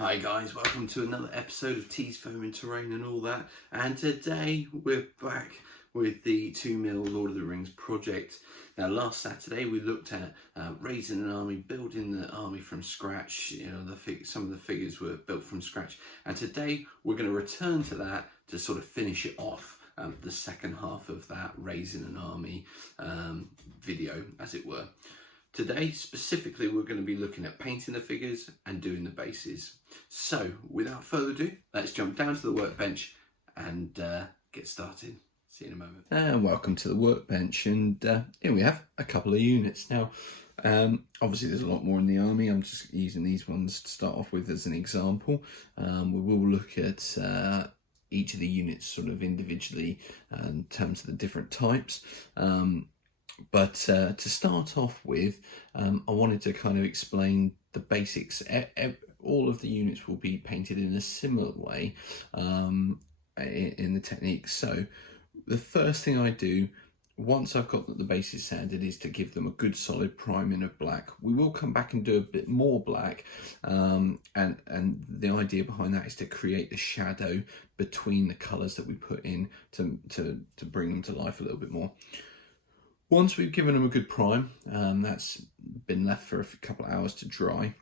Hi guys, welcome to another episode of Tees, Foam and Terrain and all that. And today we're back with the 2mm Lord of the Rings project. Now last Saturday we looked at raising an army, building the army from scratch. You know, some of the figures were built from scratch. And today we're going to return to that to sort of finish it off. The second half of that raising an army video, as it were. Today, specifically, we're going to be looking at painting the figures and doing the bases. So, without further ado, let's jump down to the workbench and get started. See you in a moment. And welcome to the workbench. And here we have a couple of units. Now, obviously there's a lot more in the army. I'm just using these ones to start off with as an example. We will look at each of the units sort of individually in terms of the different types. But to start off with, I wanted to kind of explain the basics. All of the units will be painted in a similar way in the technique. So the first thing I do, once I've got the bases sanded, is to give them a good solid priming of black. We will come back and do a bit more black, and the idea behind that is to create the shadow between the colours that we put in to bring them to life a little bit more. Once we've given them a good prime, that's been left for a couple of hours to dry,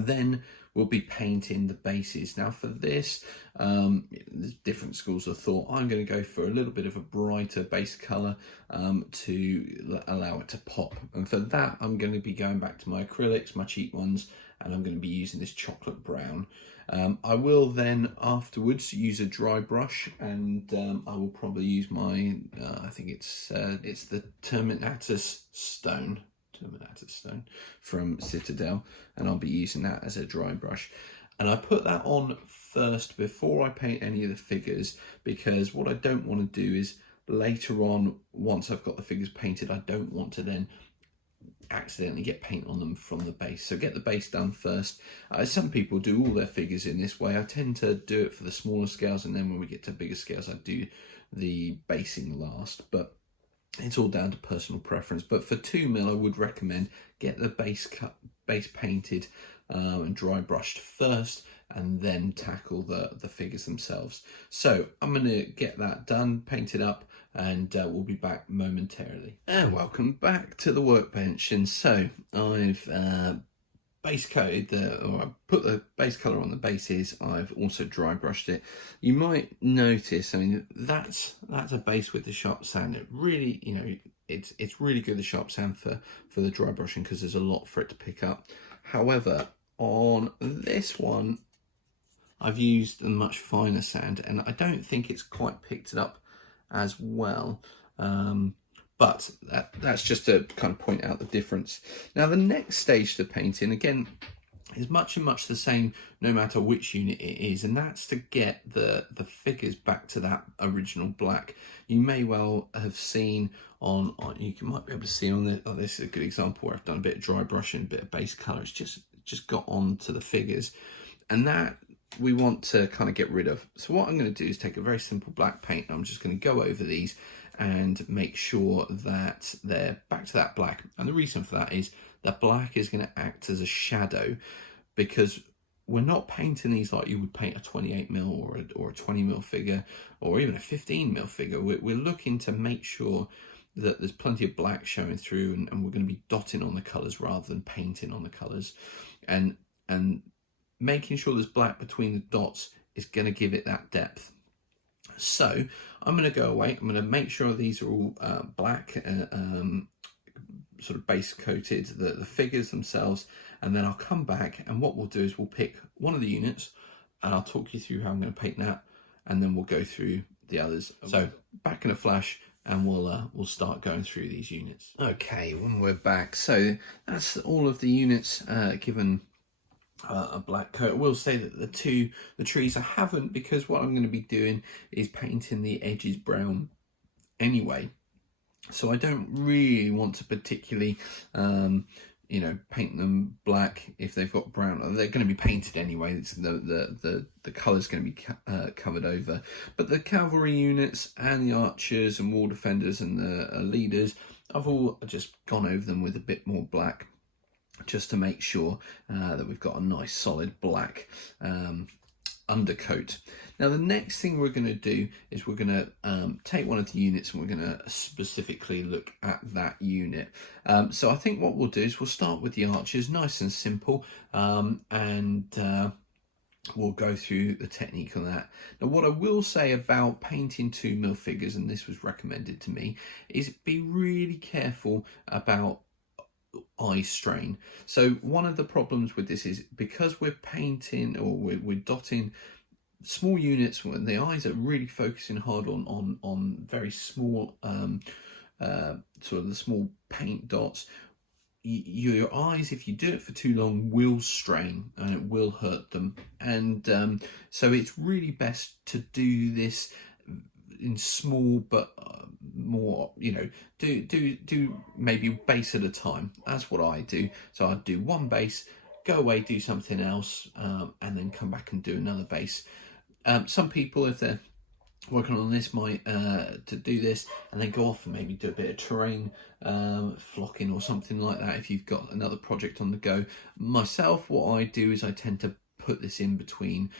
then we'll be painting the bases. Now for this, there's different schools of thought. I'm going to go for a little bit of a brighter base colour to allow it to pop. And for that, I'm going to be going back to my acrylics, my cheap ones, and I'm going to be using this chocolate brown. I will then afterwards use a dry brush, and I will probably use my, I think it's the Terminatus stone from Citadel, and I'll be using that as a dry brush. And I put that on first before I paint any of the figures, because what I don't want to do is later on, once I've got the figures painted, I don't want to then accidentally get paint on them from the base. So get the base done first. Some people do all their figures in this way. I tend to do it for the smaller scales, and then when we get to bigger scales I do the basing last, but it's all down to personal preference. But for 2mm I would recommend get the base painted and dry brushed first, and then tackle the figures themselves. So I'm going to get that done, painted up, and we'll be back momentarily. And welcome back to the workbench. And so I've base coated or I put the base colour on the bases. I've also dry brushed it. You might notice, I mean, that's a base with the sharp sand. It really, you know, it's really good, the sharp sand for the dry brushing, because there's a lot for it to pick up. However, on this one I've used a much finer sand, and I don't think it's quite picked it up as well, but that's just to kind of point out the difference. Now the next stage to painting, again, is much the same no matter which unit it is, and that's to get the figures back to that original black. You may well have seen on might be able to see on this, this is a good example where I've done a bit of dry brushing, a bit of base colour. It's just got on to the figures, and that we want to kind of get rid of. So what I'm going to do is take a very simple black paint, and I'm just going to go over these and make sure that they're back to that black. And the reason for that is that black is going to act as a shadow, because we're not painting these like you would paint a 28mm or a 20mm figure, or even a 15mm figure. We're looking to make sure that there's plenty of black showing through, and we're going to be dotting on the colours rather than painting on the colours, and making sure there's black between the dots is going to give it that depth. So I'm going to go away, I'm going to make sure these are all black, sort of base coated, the figures themselves, and then I'll come back, and what we'll do is we'll pick one of the units and I'll talk you through how I'm going to paint that, and then we'll go through the others. So back in a flash, and we'll start going through these units. Okay, when we're back, so that's all of the units given a black coat. I will say that the trees I haven't, because what I'm going to be doing is painting the edges brown anyway, so I don't really want to particularly you know, paint them black if they've got brown. They're going to be painted anyway. It's the colour's going to be covered over. But the cavalry units and the archers and wall defenders and the leaders, I've all just gone over them with a bit more black. just to make sure that we've got a nice solid black undercoat. Now the next thing we're going to do is we're going to take one of the units and we're going to specifically look at that unit. So I think what we'll do is we'll start with the archers, nice and simple, and we'll go through the technique on that. Now what I will say about painting 2mm figures, and this was recommended to me, is be really careful about eye strain. So one of the problems with this is because we're painting or we're dotting small units when the eyes are really focusing hard on very small sort of the small paint dots, your eyes, if you do it for too long, will strain and it will hurt them. And so it's really best to do this in small but more, you know, do maybe base at a time. That's what I do. So I do one base, go away, do something else, and then come back and do another base. Some people, if they're working on this, might to do this and then go off and maybe do a bit of terrain flocking or something like that if you've got another project on the go. Myself, what I do is I tend to put this in between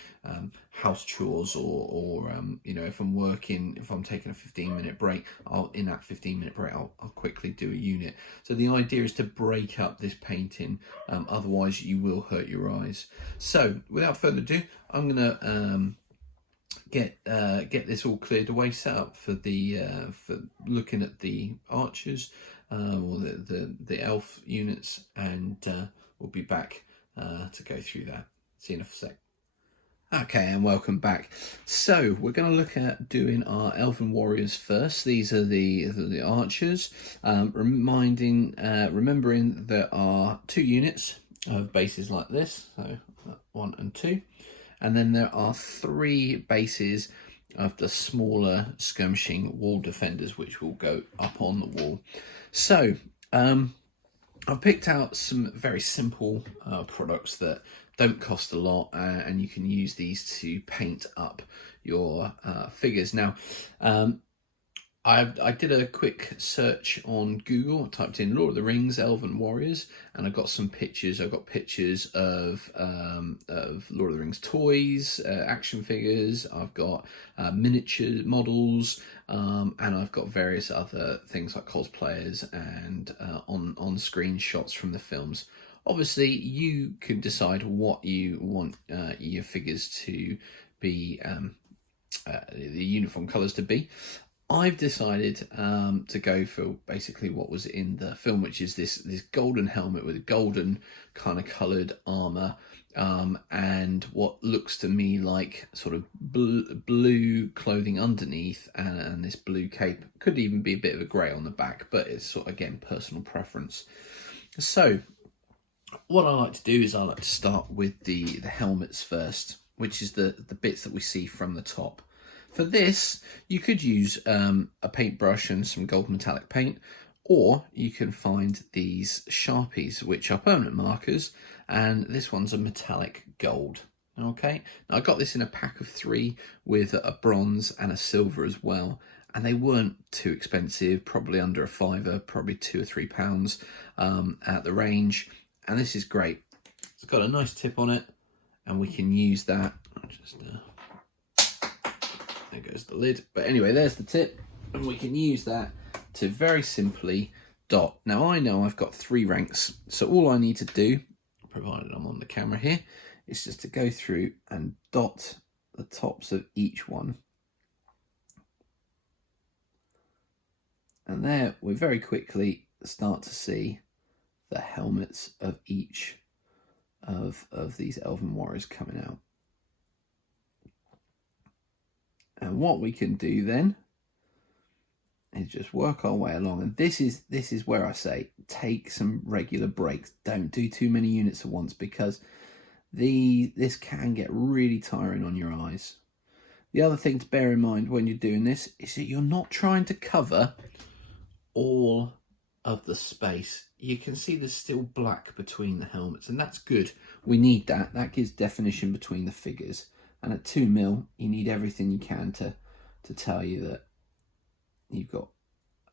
house chores or you know, if I'm working, if I'm taking a 15-minute break, in that 15-minute break I'll quickly do a unit. So the idea is to break up this painting, otherwise you will hurt your eyes. So without further ado, I'm gonna get this all cleared away, set up for the for looking at the archers or the elf units, and we'll be back to go through that. See you in a sec. Okay, and welcome back. So we're going to look at doing our elven warriors first. These are the archers. Remembering there are 2 units of bases like this, so 1 and 2. And then there are 3 bases of the smaller skirmishing wall defenders, which will go up on the wall. So I've picked out some very simple products that don't cost a lot, and you can use these to paint up your figures. Now, I did a quick search on Google, typed in Lord of the Rings Elven Warriors, and I got some pictures. I've got pictures of Lord of the Rings toys, action figures. I've got miniature models, and I've got various other things like cosplayers and on-screen shots from the films. Obviously, you can decide what you want your figures to be, the uniform colours to be. I've decided to go for basically what was in the film, which is this golden helmet with golden kind of coloured armour, and what looks to me like sort of blue clothing underneath, and this blue cape. Could even be a bit of a grey on the back, but it's sort of, again, personal preference. So what I like to do is I like to start with the helmets first, which is the bits that we see from the top. For this, you could use a paintbrush and some gold metallic paint, or you can find these Sharpies, which are permanent markers, and this one's a metallic gold. Okay, now I got this in a pack of 3 with a bronze and a silver as well, and they weren't too expensive, probably under a £5, probably £2 or £3 at the range, and this is great. It's got a nice tip on it, and we can use that. There goes the lid. But anyway, there's the tip, and we can use that to very simply dot. Now I know I've got 3 ranks, so all I need to do, provided I'm on the camera here, is just to go through and dot the tops of each one. And there we very quickly start to see the helmets of each of these elven warriors coming out. And what we can do then is just work our way along. And this is where I say take some regular breaks. Don't do too many units at once, because this can get really tiring on your eyes. The other thing to bear in mind when you're doing this is that you're not trying to cover all of the space. You can see there's still black between the helmets, and that's good. We need that. That gives definition between the figures. And at 2mm, you need everything you can to tell you that you've got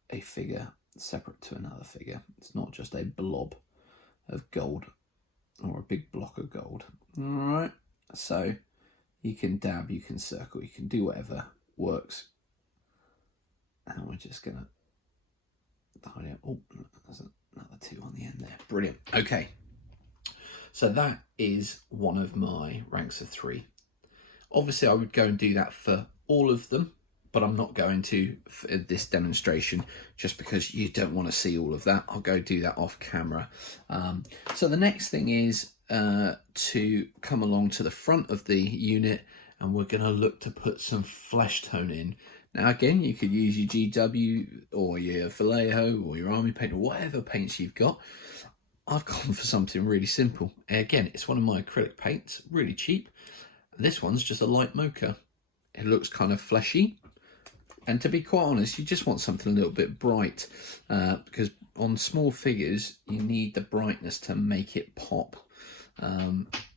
a figure separate to another figure. It's not just a blob of gold, or a big block of gold. All right, so you can dab, you can circle, you can do whatever works. And we're just gonna hide it. Oh, there's another 2 on the end there. Brilliant. Okay, so that is one of my ranks of 3. Obviously, I would go and do that for all of them, but I'm not going to for this demonstration just because you don't want to see all of that. I'll go do that off camera. So the next thing is to come along to the front of the unit, and we're going to look to put some flesh tone in. Now, again, you could use your GW or your Vallejo or your army paint or whatever paints you've got. I've gone for something really simple. Again, it's one of my acrylic paints, really cheap. This one's just a light mocha. It looks kind of fleshy. And to be quite honest, you just want something a little bit bright because on small figures, you need the brightness to make it pop.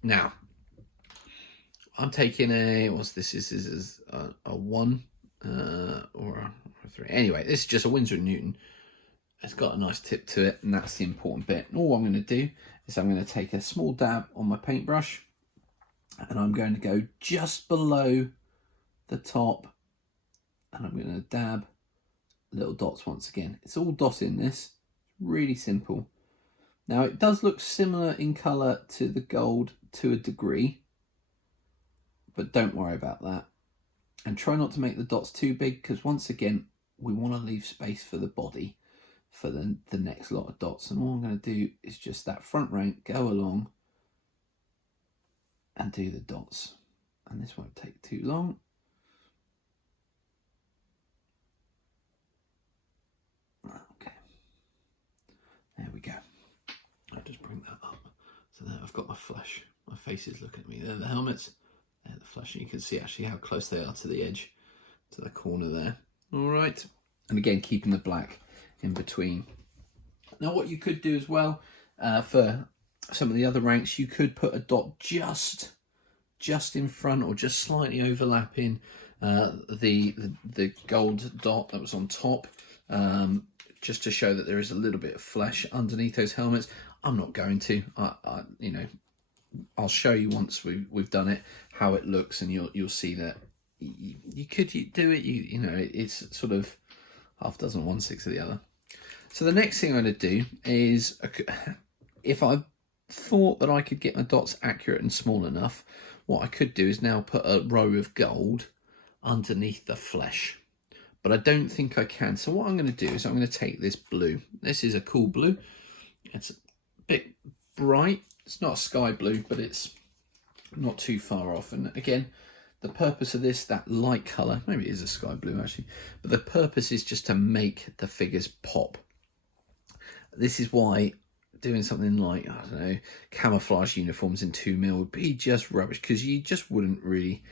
Now, I'm taking a, what's this? This is a 1 or a 3. Anyway, this is just a Winsor & Newton. It's got a nice tip to it, and that's the important bit. And all I'm going to do is I'm going to take a small dab on my paintbrush, and I'm going to go just below the top, and I'm going to dab little dots once again. It's all dotting this, really simple. Now it does look similar in colour to the gold to a degree, but don't worry about that. And try not to make the dots too big, because once again, we want to leave space for the body for the next lot of dots. And all I'm going to do is just that front rank, go along and do the dots. And this won't take too long. Okay, there we go. I'll just bring that up. So there I've got my flesh. My face is looking at me. There are the helmets. There the flesh. And you can see actually how close they are to the edge, to the corner there. All right. And again, keeping the black in between. Now what you could do as well, for some of the other ranks, you could put a dot just in front or just slightly overlapping the gold dot that was on top, just to show that there is a little bit of flesh underneath those helmets. I'm not going to. You know, I'll show you once we've done it how it looks, and you'll see that you could do it. You know, it's sort of half dozen, 1/6 of the other. So the next thing I'm going to do is, if I thought that I could get my dots accurate and small enough, what I could do is now put a row of gold underneath the flesh. But I don't think I can. So what I'm going to do is I'm going to take this blue. This is a cool blue. It's a bit bright. It's not sky blue, but it's not too far off. And again, the purpose of this, that light colour, maybe it is a sky blue actually, but the purpose is just to make the figures pop. This is why doing something like, I don't know, camouflage uniforms in 2mm would be just rubbish, because you just wouldn't really,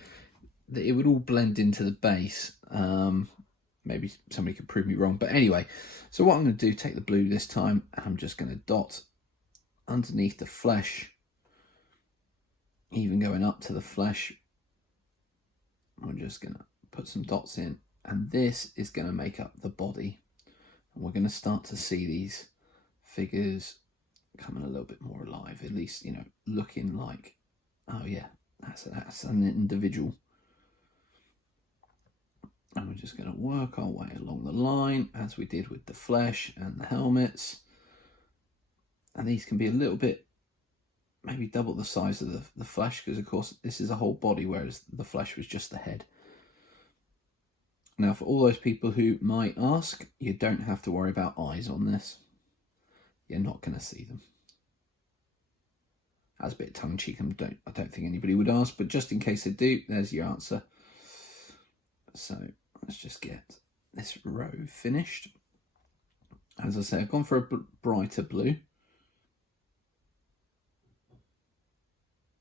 it would all blend into the base. Maybe somebody could prove me wrong, but anyway, so what I'm going to do, take the blue this time, and I'm just going to dot underneath the flesh, even going up to the flesh. We're just going to put some dots in, and this is going to make up the body, and we're going to start to see these figures coming a little bit more alive, at least, you know, looking like, oh yeah, that's an individual. And we're just going to work our way along the line as we did with the flesh and the helmets. And these can be a little bit, maybe double the size of the flesh, because of course this is a whole body, whereas the flesh was just the head. Now, for all those people who might ask, you don't have to worry about eyes on this. You're not going to see them. That's a bit tongue-in-cheek. I don't think anybody would ask, but just in case they do, there's your answer. So let's just get this row finished. As I say, I've gone for a brighter blue.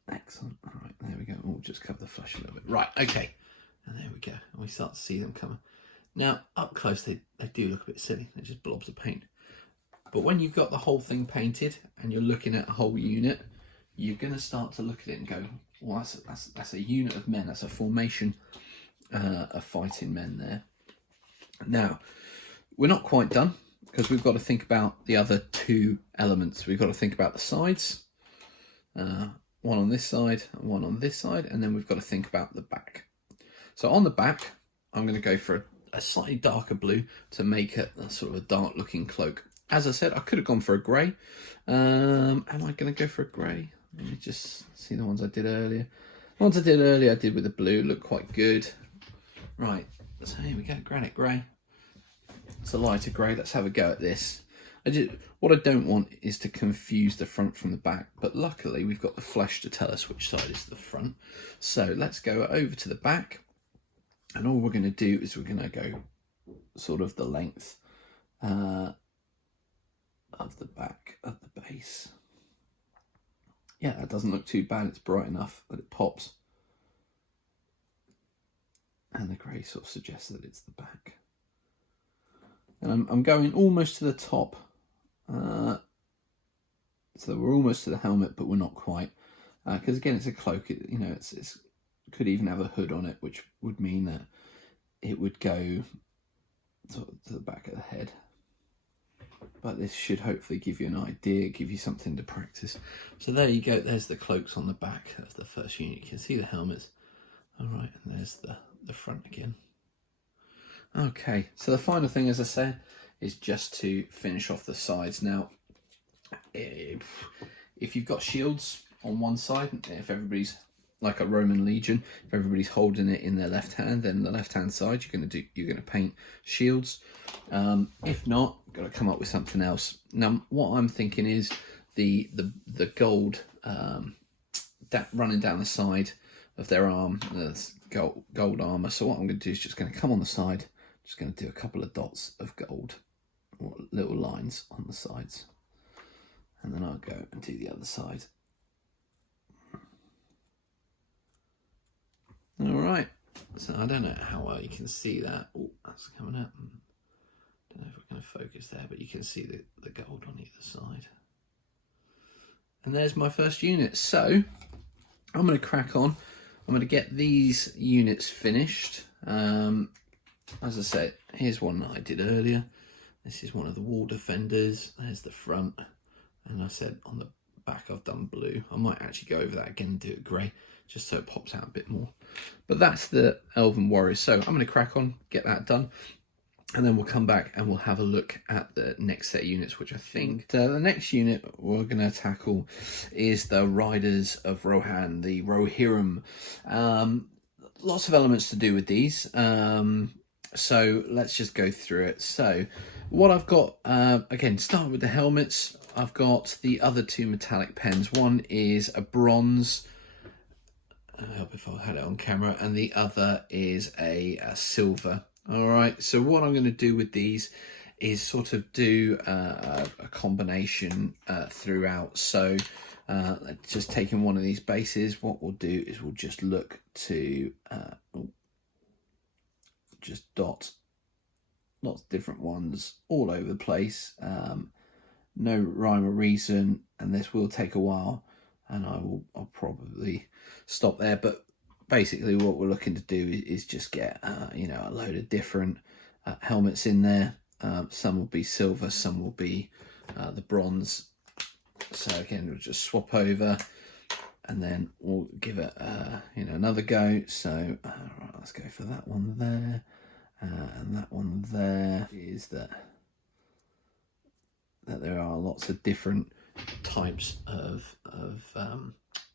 Excellent. All right, there we go. We'll just cover the flesh a little bit. Right, okay. And there we go. And we start to see them coming. Now, up close, they do look a bit silly. They're just blobs of paint. But when you've got the whole thing painted and you're looking at a whole unit, you're going to start to look at it and go, well, that's a unit of men. That's a formation of fighting men there. Now, we're not quite done. because we've got to think about the other two elements. We've got to think about the sides, one on this side and one on this side, and then we've got to think about the back. So on the back, I'm going to go for a slightly darker blue to make it a sort of a dark looking cloak. As I said, I could have gone for a grey. Am I going to go for a grey? Let me just see the ones I did earlier. The ones I did earlier, I did with the blue, look quite good. Right, so here we go, granite grey. It's a lighter grey. Let's have a go at this. What I don't want is to confuse the front from the back, but luckily we've got the flesh to tell us which side is the front. So let's go over to the back, and all we're going to do is we're going to go sort of the length of the back of the base. Yeah, that doesn't look too bad. It's bright enough that it pops. And the grey sort of suggests that it's the back. And I'm going almost to the top. So we're almost to the helmet, but we're not quite. Because again, it's a cloak. You know, it could even have a hood on it, which would mean that it would go sort of to the back of the head. But this should hopefully give you an idea, give you something to practice. So there you go. There's the cloaks on the back. That's the first unit. You can see the helmets. All right, and there's the front again. Okay, so the final thing, as I said, is just to finish off the sides. Now, if you've got shields on one side, if everybody's like a Roman legion, if everybody's holding it in their left hand, then the left hand side you're going to paint shields. If not, got to come up with something else. Now, what I'm thinking is the gold running down the side of their arm, gold armor. So what I'm going to do is just going to come on the side, just going to do a couple of dots of gold, or little lines on the sides, and then I'll go and do the other side. All right, so I don't know how well you can see that. Oh, that's coming up. Don't know if we're going to focus there, but you can see the gold on either side. And there's my first unit. So I'm going to crack on. I'm going to get these units finished. As I said, here's one that I did earlier. This is one of the wall defenders. There's the front. And I said on the back I've done blue. I might actually go over that again and do it grey, just so it pops out a bit more. But that's the elven warriors. So I'm going to crack on, get that done, and then we'll come back and we'll have a look at the next set of units, which I think the next unit we're going to tackle is the Riders of Rohan, the Rohirrim. Lots of elements to do with these. So let's just go through it. So what I've got, again, start with the helmets. I've got the other two metallic pens. One is a bronze, I hope if I had it on camera, and the other is a silver. All right, so what I'm going to do with these is sort of do a combination throughout. So just taking one of these bases, what we'll do is we'll just look to just dot lots of different ones all over the place. No rhyme or reason, and this will take a while, and I'll probably stop there. But basically what we're looking to do is just get you know, a load of different helmets in there. Some will be silver, some will be the bronze. So again, we'll just swap over, and then we'll give it you know, another go. So right, let's go for that one there, and that one there. Is that there are lots of different types of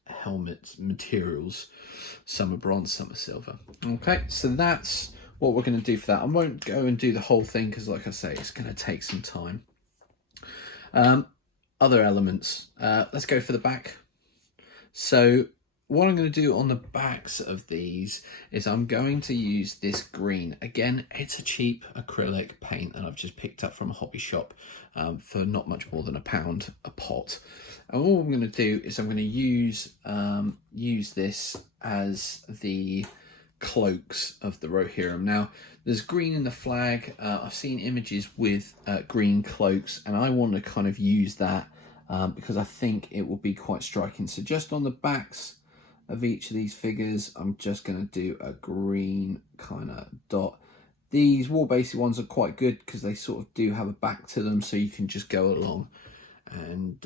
helmet materials. Some are bronze, some are silver. Okay, so that's what we're going to do for that. I won't go and do the whole thing because, like I say, it's going to take some time. Other elements. Let's go for the back. So what I'm going to do on the backs of these is I'm going to use this green. Again, it's a cheap acrylic paint that I've just picked up from a hobby shop for not much more than £1 a pot. And all I'm going to do is I'm going to use this as the cloaks of the Rohirrim. Now, there's green in the flag. I've seen images with green cloaks, and I want to kind of use that because I think it will be quite striking. So just on the backs of each of these figures, I'm just going to do a green kind of dot. These wall-based ones are quite good because they sort of do have a back to them, so you can just go along and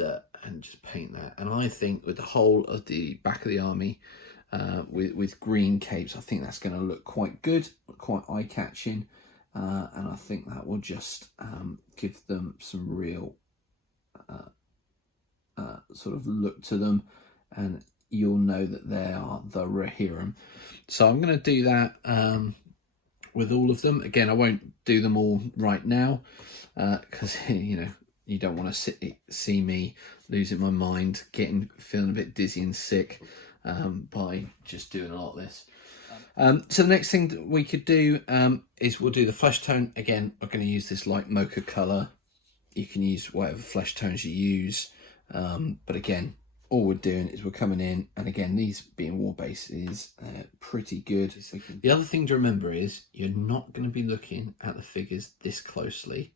just paint that. And I think with the whole of the back of the army with green capes, I think that's going to look quite good, quite eye-catching, and I think that will just give them some real sort of look to them, and you'll know that they are the Rohirrim. So I'm going to do that with all of them. Again, I won't do them all right now because you know, you don't want to see me losing my mind, feeling a bit dizzy and sick by just doing a lot of this. So the next thing that we could do is we'll do the flesh tone. Again, I'm going to use this light mocha colour. You can use whatever flesh tones you use. But again, all we're doing is we're coming in, and again, these being wall based is pretty good. The other thing to remember is you're not going to be looking at the figures this closely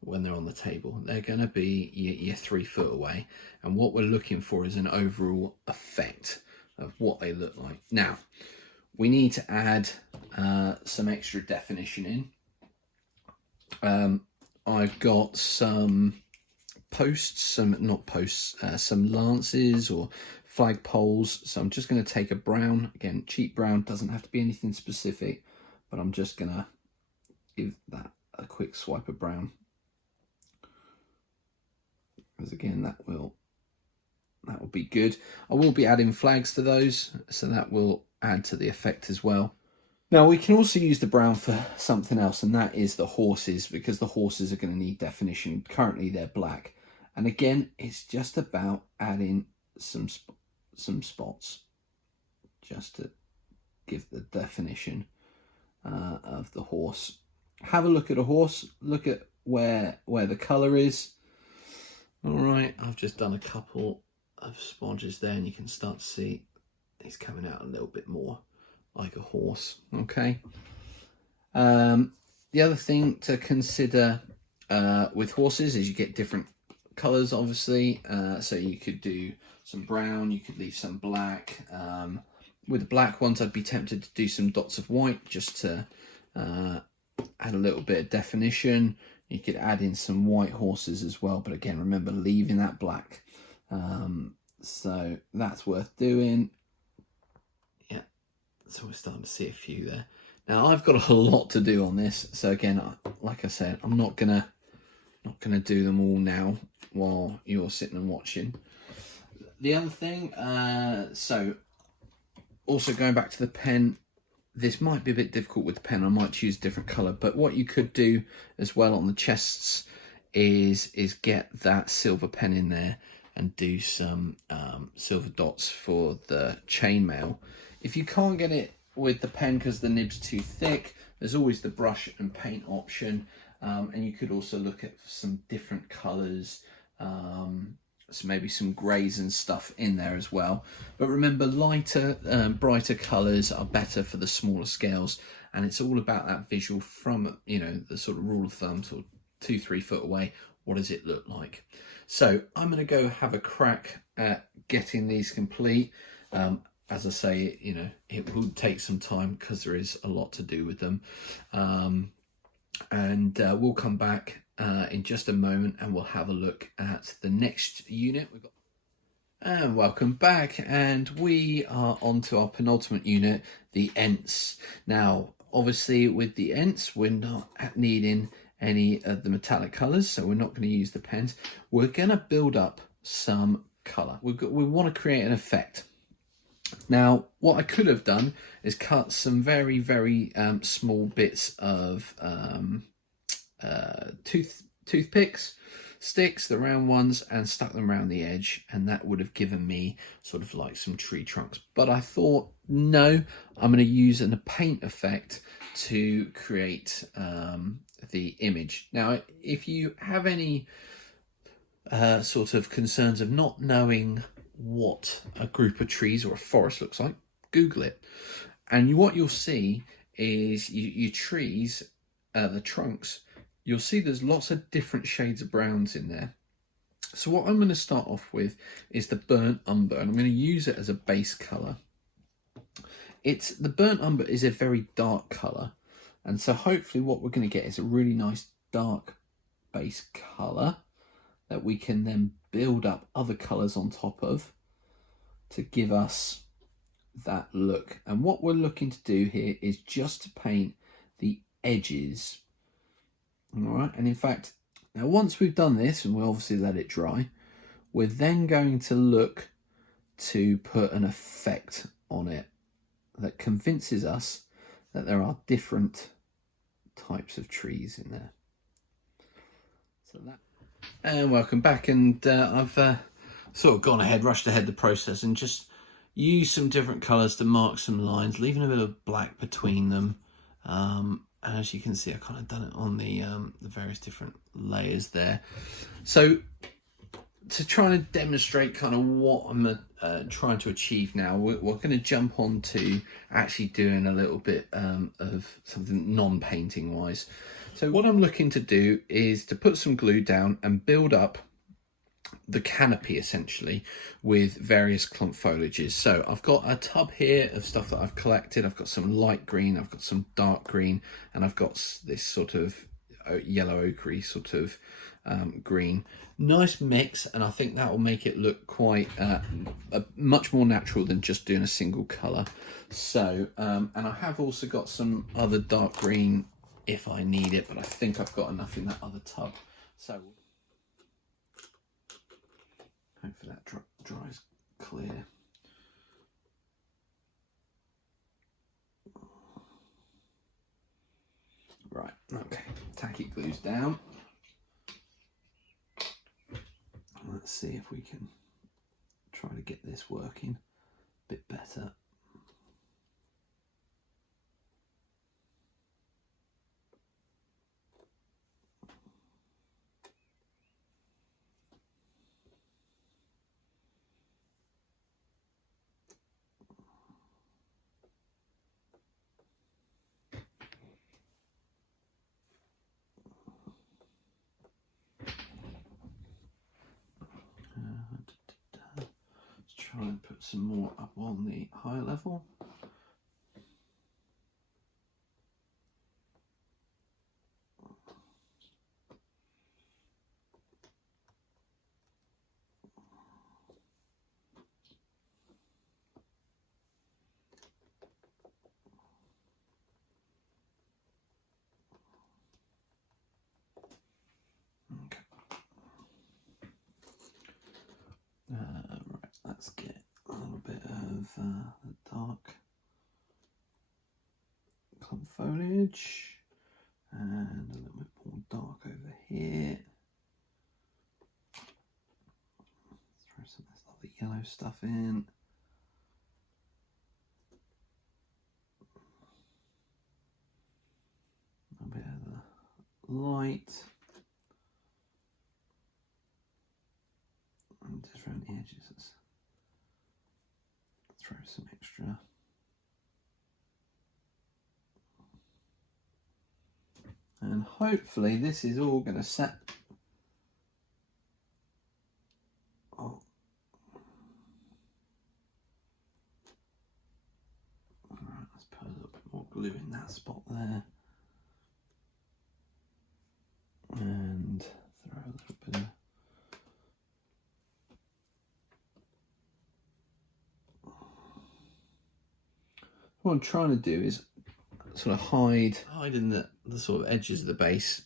when they're on the table. They're going to be you're 3 foot away, and what we're looking for is an overall effect of what they look like. Now, we need to add some extra definition in. I've got some posts, some lances or flag poles. So I'm just going to take a brown, again, cheap brown, doesn't have to be anything specific, but I'm just going to give that a quick swipe of brown. Because again, that will be good. I will be adding flags to those, so that will add to the effect as well. Now we can also use the brown for something else, and that is the horses, because the horses are going to need definition. Currently they're black, and again it's just about adding some spots just to give the definition of the horse. Have a look at a horse, look at where the colour is. All right, I've just done a couple of smodges there, and you can start to see he's coming out a little bit more like a horse. Okay. The other thing to consider with horses is you get different colours, obviously. So you could do some brown, you could leave some black. With the black ones, I'd be tempted to do some dots of white just to add a little bit of definition. You could add in some white horses as well, but again, remember leaving that black. So that's worth doing. Yeah, so we're starting to see a few there. Now I've got a lot to do on this, so again, like I said, I'm not gonna do them all now while you're sitting and watching. The other thing, so also going back to the pen, this might be a bit difficult with the pen. I might choose a different colour, but what you could do as well on the chests is get that silver pen in there and do some silver dots for the chainmail. If you can't get it with the pen because the nib's too thick, there's always the brush and paint option, and you could also look at some different colours, so maybe some greys and stuff in there as well. But remember, lighter, brighter colours are better for the smaller scales, and it's all about that visual from, you know, the sort of rule of thumb, sort of 2-3 foot away. What does it look like? So I'm going to go have a crack at getting these complete. As I say, you know, it will take some time because there is a lot to do with them. And we'll come back in just a moment and we'll have a look at the next unit. And welcome back, and we are on to our penultimate unit, the Ents. Now, obviously with the Ents, we're not needing any of the metallic colours, so we're not going to use the pens. We're going to build up some colour. We want to create an effect. Now, what I could have done is cut some very, very small bits of toothpicks, sticks, the round ones, and stuck them around the edge, and that would have given me sort of like some tree trunks. But I thought, no, I'm going to use a paint effect to create the image. Now, if you have any sort of concerns of not knowing what a group of trees or a forest looks like, Google it, and what you'll see is your trees, the trunks, you'll see there's lots of different shades of browns in there. So what I'm going to start off with is the burnt umber, and I'm going to use it as a base colour. The burnt umber is a very dark colour, And so hopefully what we're going to get is a really nice dark base colour that we can then build up other colours on top of to give us that look. And what we're looking to do here is just to paint the edges. All right, and in fact, now once we've done this, and we'll obviously let it dry, we're then going to look to put an effect on it that convinces us that there are different types of trees in there. So that. And welcome back, and I've sort of rushed ahead the process and just used some different colours to mark some lines, leaving a bit of black between them. And as you can see, I've kind of done it on the various different layers there. So to try and demonstrate kind of what I'm trying to achieve now, we're going to jump on to actually doing a little bit of something non-painting wise. So what I'm looking to do is to put some glue down and build up the canopy essentially with various clump foliages. So I've got a tub here of stuff that I've collected. I've got some light green, I've got some dark green, and I've got this sort of yellow ochre sort of green. Nice mix, and I think that will make it look quite much more natural than just doing a single colour. So and I have also got some other dark green if I need it, but I think I've got enough in that other tub. So hopefully that dries clear. Right, okay, tacky glue's down. Let's see if we can try to get this working a bit better. Let's try and put some more up on the high level. Okay. Right, let's get a little bit of the dark clump foliage and a little bit more dark over here. Throw some of this lovely yellow stuff in. A bit of the light. And just around the edges, let's throw some extra. And hopefully this is all going to set. Oh. Alright, let's put a little bit more glue in that spot there. And throw a little bit of what I'm trying to do is sort of hide in the sort of edges of the base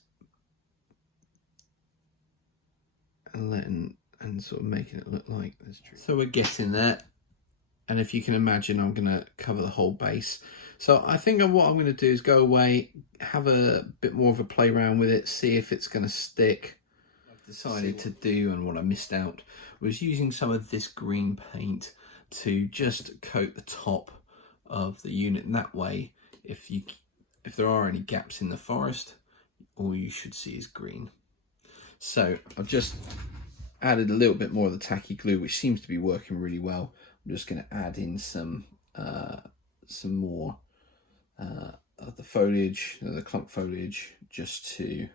and sort of making it look like there's tree. So we're getting there, and if you can imagine, I'm going to cover the whole base. So I think what I'm going to do is go away, have a bit more of a play around with it, see if it's going to stick. What I've decided to do, and what I missed out, was using some of this green paint to just coat the top of the unit, and that way if there are any gaps in the forest, all you should see is green. So I've just added a little bit more of the tacky glue, which seems to be working really well. I'm just going to add in some more of the foliage, the clump foliage, just to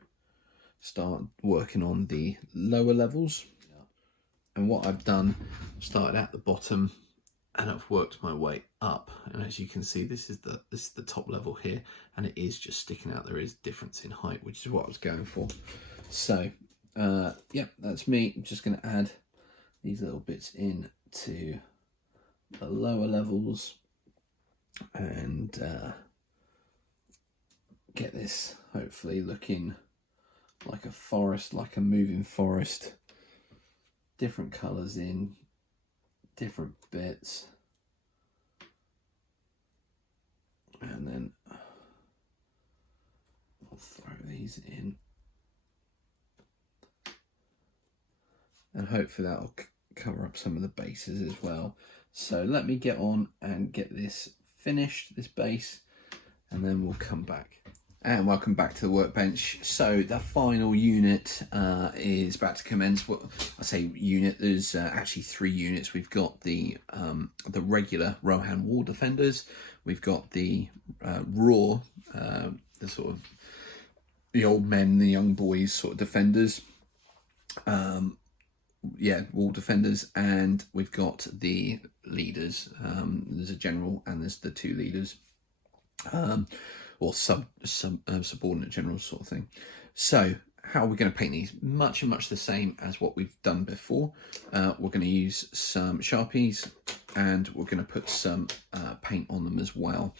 start working on the lower levels. And what I've done, started at the bottom and I've worked my way up, and as you can see, this is the top level here, and it is just sticking out. There is difference in height, which is what I was going for. So yeah, that's me. I'm just going to add these little bits in to the lower levels and get this hopefully looking like a forest, like a moving forest. Different colours in different bits, and then I'll throw these in, and hopefully that'll cover up some of the bases as well. So let me get on and get this finished, this base, and then we'll come back. And welcome back to the workbench. So the final unit is about to commence. Well, I say unit, there's actually 3 units. We've got the regular Rohan wall defenders. We've got the raw, the sort of the old men, the young boys sort of defenders. Yeah, wall defenders, and we've got the leaders. There's a general and there's the 2 leaders. Or subordinate generals sort of thing. So how are we going to paint these? Much the same as what we've done before. We're going to use some Sharpies, and we're going to put some paint on them as well.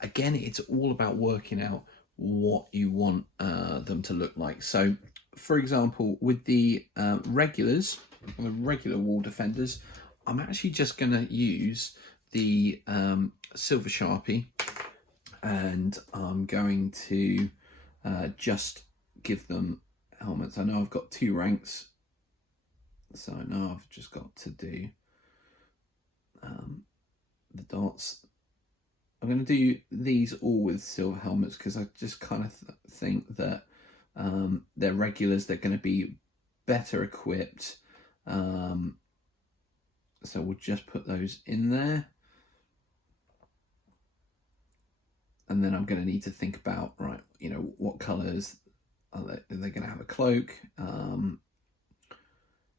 Again, it's all about working out what you want them to look like. So for example, with the regulars, the regular wall defenders, I'm actually just going to use the silver Sharpie, and I'm going to just give them helmets. I know I've got 2 ranks, so I know I've just got to do the dots. I'm going to do these all with silver helmets because I just kind of think that they're regulars, they're going to be better equipped. So we'll just put those in there. And then I'm going to need to think about, right, you know, what colours are they going to have a cloak?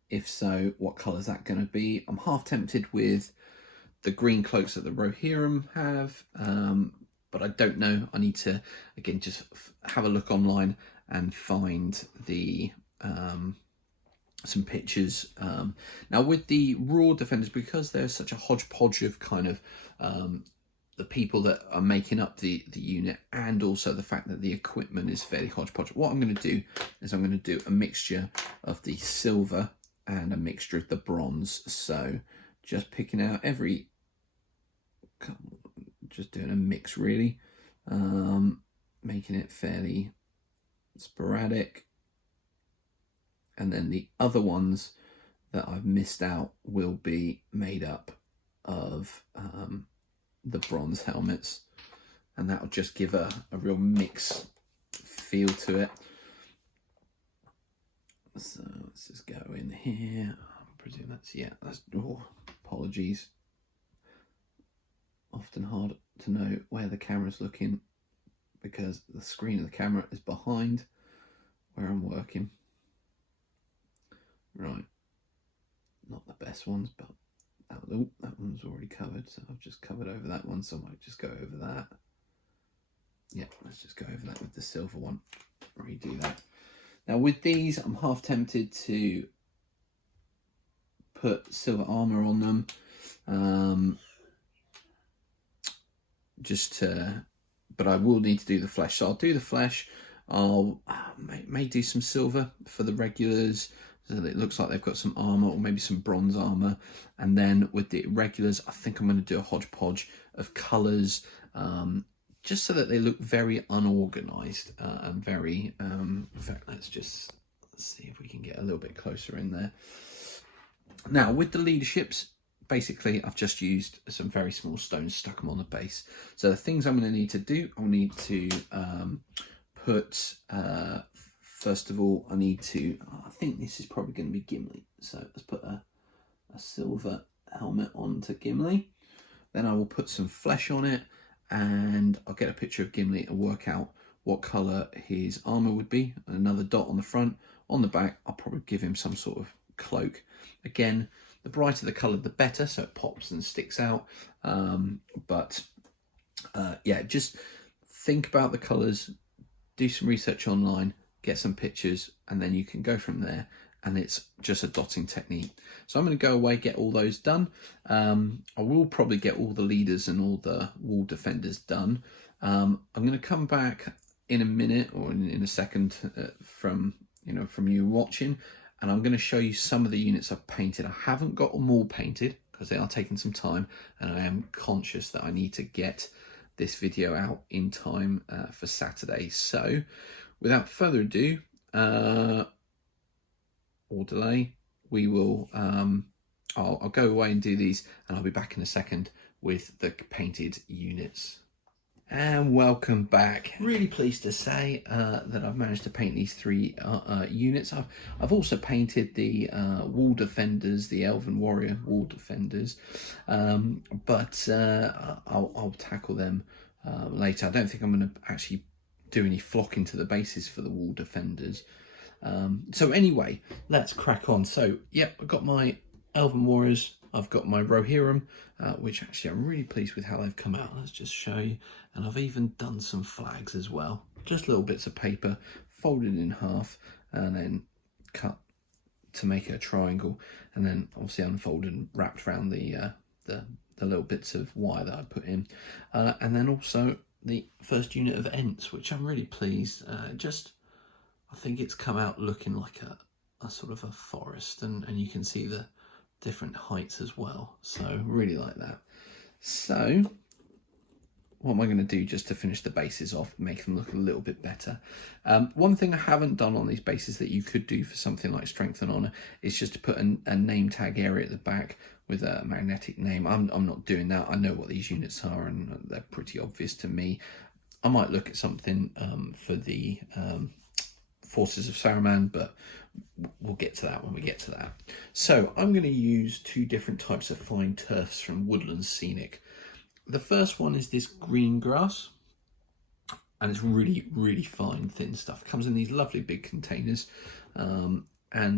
If so, what colour is that going to be? I'm half tempted with the green cloaks that the Rohirrim have, but I don't know. I need to, again, just have a look online and find the some pictures. Now with the raw defenders, because there's such a hodgepodge of kind of the people that are making up the unit, and also the fact that the equipment is fairly hodgepodge, what I'm going to do is I'm going to do a mixture of the silver and a mixture of the bronze. So just picking out just doing a mix really, making it fairly sporadic, and then the other ones that I've missed out will be made up of the bronze helmets, and that'll just give a real mix feel to it. So let's just go in here. I presume that's, yeah, that's, oh, apologies. Often hard to know where the camera's looking because the screen of the camera is behind where I'm working. Right, not the best ones, but oh, that one's already covered, so I've just covered over that one, so I might just go over that. Yeah, let's just go over that with the silver one, redo that. Now with these, I'm half tempted to put silver armour on them, but I will need to do the flesh, so I'll do the flesh. I'll may do some silver for the regulars, so that it looks like they've got some armour, or maybe some bronze armour. And then with the regulars, I think I'm going to do a hodgepodge of colours, just so that they look very unorganised and very, in fact, let's see if we can get a little bit closer in there. Now with the leaderships, basically I've just used some very small stones, stuck them on the base. So the things I'm going to need to do, I'll need to put, first of all, I need to, I think this is probably going to be Gimli. So let's put a silver helmet onto Gimli. Then I will put some flesh on it, and I'll get a picture of Gimli and work out what colour his armour would be. Another dot on the front. On the back, I'll probably give him some sort of cloak. Again, The brighter the colour, the better, so it pops and sticks out. Yeah, just think about the colours, do some research online, get some pictures, and then you can go from there. And it's just a dotting technique. So I'm going to go away, get all those done. I will probably get all the leaders and all the wall defenders done. I'm going to come back in a minute or in a second from you watching, and I'm going to show you some of the units I've painted. I haven't got them all painted because they are taking some time, and I am conscious that I need to get this video out in time for Saturday. So without further ado, or delay, we will I'll go away and do these, and I'll be back in a second with the painted units. And welcome back. Really pleased to say that I've managed to paint these 3 units. I've also painted the wall defenders, the elven warrior wall defenders, but I'll tackle them later. I don't think I'm going to actually do any flocking to the bases for the wall defenders. So anyway, let's crack on. So yep, I've got my elven warriors, I've got my Rohirrim, which actually I'm really pleased with how they've come out. Let's just show you. And I've even done some flags as well, just little bits of paper folded in half and then cut to make a triangle, and then obviously unfolded and wrapped around the little bits of wire that I put in, and then also the first unit of Ents, which I'm really pleased. I think it's come out looking like a sort of a forest, and you can see the different heights as well. So really like that. So what am I going to do just to finish the bases off, make them look a little bit better? One thing I haven't done on these bases that you could do for something like Strength and Honor is just to put a name tag area at the back with a magnetic name. I'm not doing that. I know what these units are, and they're pretty obvious to me. I might look at something for the Forces of Rohan, but we'll get to that when we get to that. So I'm going to use 2 different types of fine turfs from Woodland Scenic. The first one is this green grass, and it's really, really fine, thin stuff. It comes in these lovely big containers. And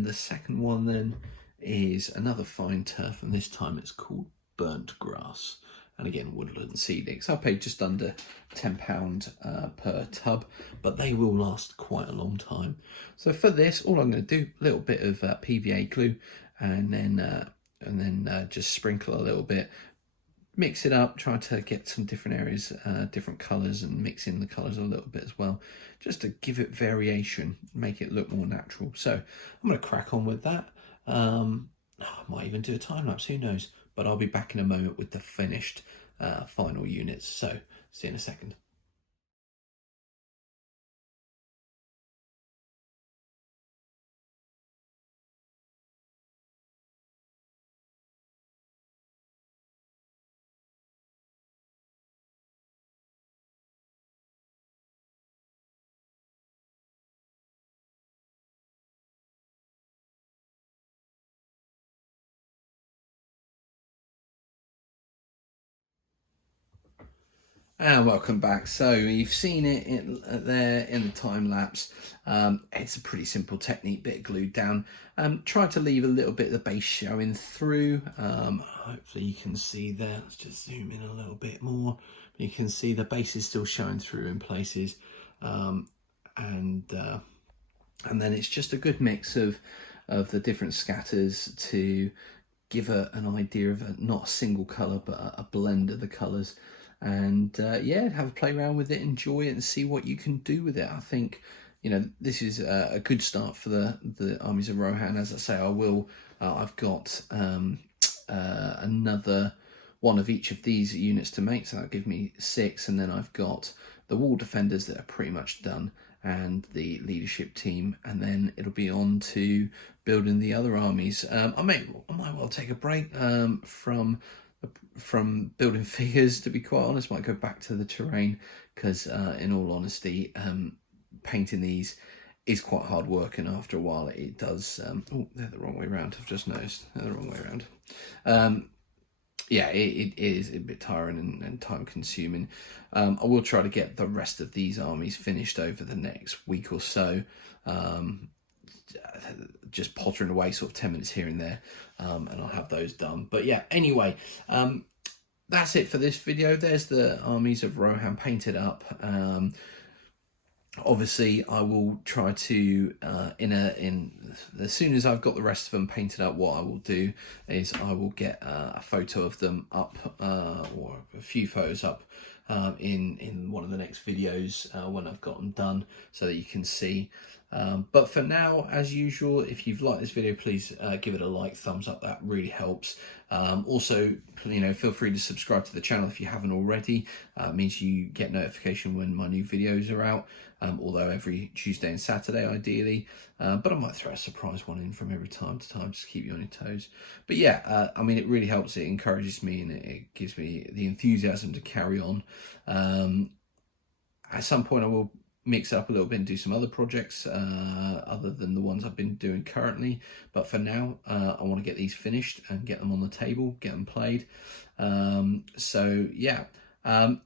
the second one then is another fine turf, and this time it's called burnt grass. And again, Woodland Scenic. So I paid just under £10 per tub, but they will last quite a long time. So for this, all I'm going to do, a little bit of PVA glue, and then just sprinkle a little bit, mix it up, try to get some different areas, different colours, and mix in the colours a little bit as well, just to give it variation, make it look more natural. So I'm going to crack on with that. I might even do a time lapse, who knows? But I'll be back in a moment with the finished final units. So see you in a second. And welcome back. So you've seen it there in the time lapse. It's a pretty simple technique, bit glued down. Try to leave a little bit of the base showing through. Hopefully you can see there. Let's just zoom in a little bit more. You can see the base is still showing through in places, and then it's just a good mix of the different scatters to give an idea of not a single colour but a blend of the colours. And yeah, have a play around with it, enjoy it, and see what you can do with it. I think, you know, this is a good start for the armies of Rohan. As I say, I've got another one of each of these units to make, so that'll give me 6, and then I've got the wall defenders that are pretty much done, and the leadership team, and then it'll be on to building the other armies. I might well take a break from building figures, to be quite honest. Might go back to the terrain, because in all honesty, painting these is quite hard work, and after a while it does oh, they're the wrong way around. I've just noticed they're the wrong way around. Yeah, it is a bit tiring and time consuming. I will try to get the rest of these armies finished over the next week or so, just pottering away sort of 10 minutes here and there, and I'll have those done. But yeah, anyway, that's it for this video. There's the armies of Rohan painted up. Obviously, I will try to as soon as I've got the rest of them painted up, what I will do is I will get a photo of them up, or a few photos up, in one of the next videos when I've got them done, so that you can see. But for now, as usual, if you've liked this video, please give it a like, thumbs up. That really helps. Also, feel free to subscribe to the channel if you haven't already. It means you get notification when my new videos are out. Although every Tuesday and Saturday, ideally. But I might throw a surprise one in from every time to time, just to keep you on your toes. But yeah, I mean, it really helps. It encourages me, and it gives me the enthusiasm to carry on. At some point, I will mix it up a little bit and do some other projects other than the ones I've been doing currently. But for now, I want to get these finished and get them on the table, get them played. So yeah.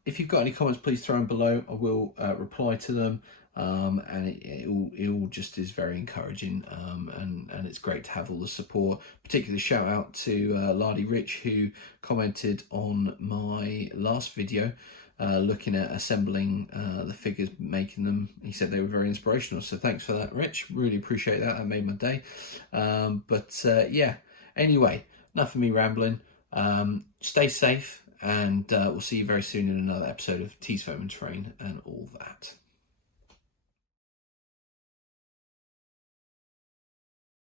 If you've got any comments, please throw them below. I will reply to them, and it all just is very encouraging, and it's great to have all the support. Particularly shout out to Lardy Rich, who commented on my last video, looking at assembling the figures, making them. He said they were very inspirational, so thanks for that, Rich. Really appreciate that. That made my day. Yeah, anyway, enough of me rambling. Stay safe. And we'll see you very soon in another episode of Tease Foam and Train and all that.